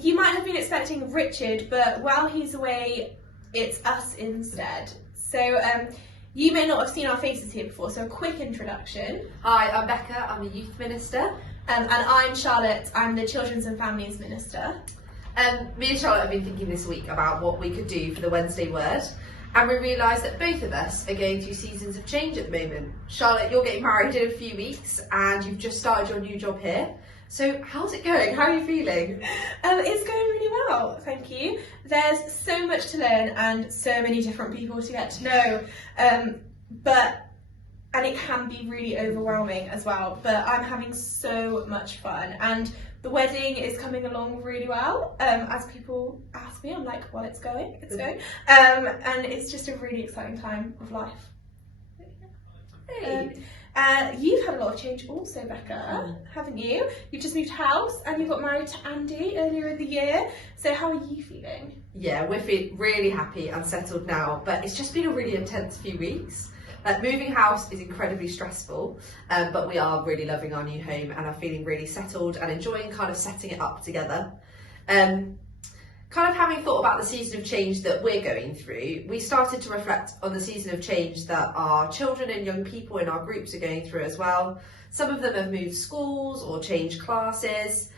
You might have been expecting Richard, but while he's away, it's us instead. So you may not have seen our faces here before, so a quick introduction. Hi, I'm Becca, I'm a youth minister. And I'm Charlotte, I'm the Children's and Families Minister. Me and Charlotte have been thinking this week about what we could do for the Wednesday Word, and we realised that both of us are going through seasons of change at the moment. Charlotte, you're getting married in a few weeks and you've just started your new job here. So how's it going? How are you feeling? It's going really well, thank you. There's so much to learn and so many different people to get to know, and it can be really overwhelming as well, but I'm having so much fun, and the wedding is coming along really well. As people ask me, I'm like, well, it's going. And it's just a really exciting time of life. Hey. You've had a lot of change also, Becca, haven't you? You've just moved house and you got married to Andy earlier in the year. So how are you feeling? Yeah, we're feeling really happy and settled now, but it's just been a really intense few weeks. Moving house is incredibly stressful, but we are really loving our new home and are feeling really settled and enjoying kind of setting it up together. Kind of having thought about the season of change that we're going through, we started to reflect on the season of change that our children and young people in our groups are going through as well. Some of them have moved schools or changed classes,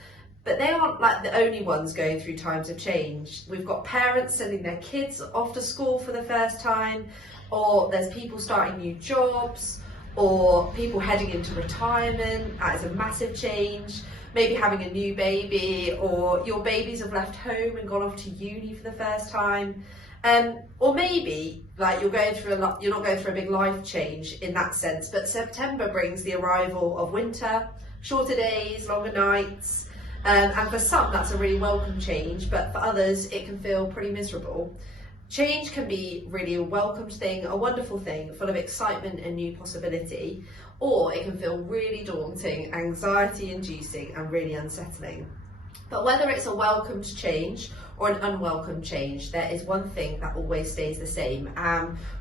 but they aren't like the only ones going through times of change. We've got parents sending their kids off to school for the first time, or there's people starting new jobs, or people heading into retirement. That is a massive change. Maybe having a new baby, or your babies have left home and gone off to uni for the first time. Or maybe like you're not going through a big life change in that sense, but September brings the arrival of winter, shorter days, longer nights, and for some that's a really welcome change, but for others it can feel pretty miserable. Change can be really a welcomed thing, a wonderful thing, full of excitement and new possibility, or it can feel really daunting, anxiety-inducing and really unsettling. But whether it's a welcomed change or an unwelcome change, there is one thing that always stays the same.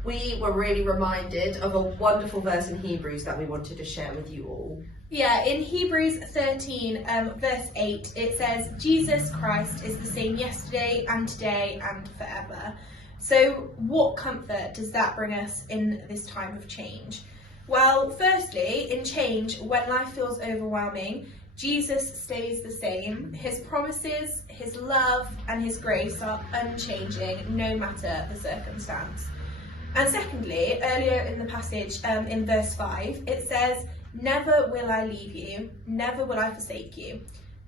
We were really reminded of a wonderful verse in Hebrews that we wanted to share with you all. Yeah, in Hebrews 13, verse 8, it says, Jesus Christ is the same yesterday and today and forever. So what comfort does that bring us in this time of change? Well, firstly, in change, when life feels overwhelming, Jesus stays the same. His promises, his love and his grace are unchanging no matter the circumstance. And secondly, earlier in the passage, in verse 5, it says, never will I leave you, never will I forsake you.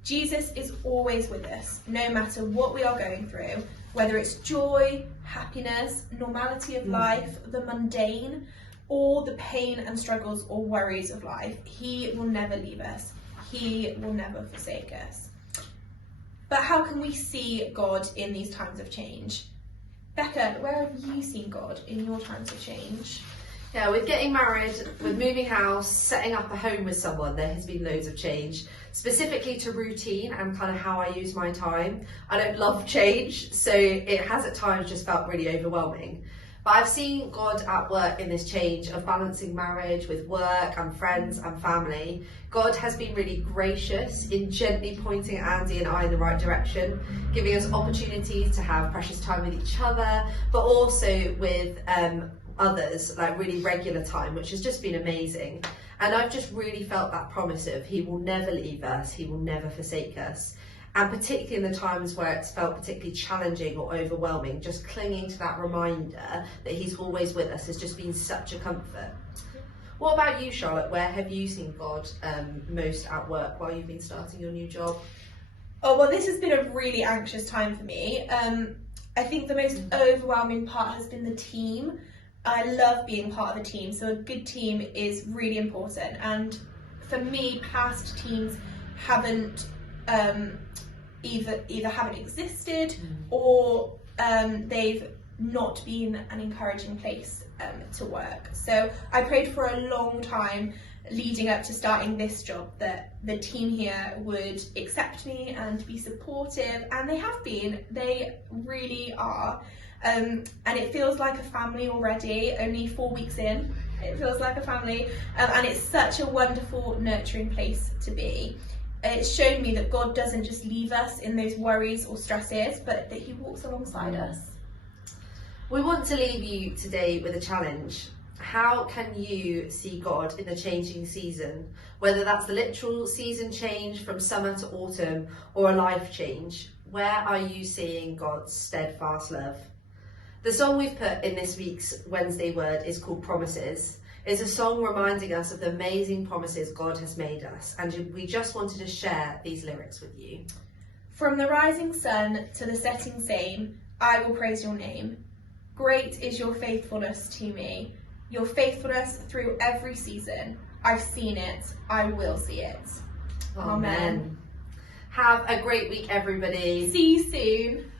Jesus is always with us, no matter what we are going through, whether it's joy, happiness, normality of life, the mundane, or the pain and struggles or worries of life. He will never leave us. He will never forsake us. But how can we see God in these times of change? Becca, where have you seen God in your times of change? Yeah, with getting married, with moving house, setting up a home with someone, there has been loads of change, specifically to routine and kind of how I use my time. I don't love change, so it has at times just felt really overwhelming. But I've seen God at work in this change of balancing marriage with work and friends and family. God has been really gracious in gently pointing Andy and I in the right direction, giving us opportunities to have precious time with each other, but also with others, like really regular time, which has just been amazing. And I've just really felt that promise of he will never leave us, he will never forsake us. And particularly in the times where it's felt particularly challenging or overwhelming, just clinging to that reminder that he's always with us has just been such a comfort. What about you, Charlotte? Where have you seen God most at work while you've been starting your new job? Oh, well, this has been a really anxious time for me. I think the most overwhelming part has been the team. I love being part of a team, so a good team is really important. And for me, past teams haven't either haven't existed or they've not been an encouraging place to work. So I prayed for a long time leading up to starting this job that the team here would accept me and be supportive, and they have been. They really are. And it feels like a family already, only 4 weeks in. It feels like a family, and it's such a wonderful, nurturing place to be. it's shown me that God doesn't just leave us in those worries or stresses, but that he walks alongside us. We want to leave you today with a challenge. How can you see God in the changing season? Whether that's the literal season change from summer to autumn or a life change, where are you seeing God's steadfast love? The song we've put in this week's Wednesday Word is called Promises. It's a song reminding us of the amazing promises God has made us, and we just wanted to share these lyrics with you. From the rising sun to the setting same, I will praise your name. Great is your faithfulness to me, your faithfulness through every season. I've seen it, I will see it. Amen. Have a great week, everybody. See you soon.